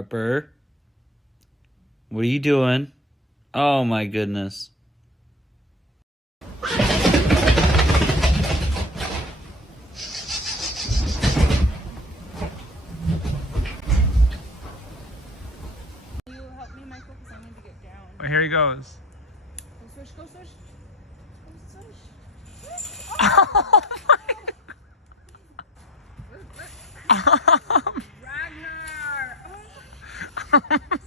Harper. What are you doing? Oh my goodness. Well, here he goes. Go swish, go swish. Go swish. Oh my Ragnar! Oh.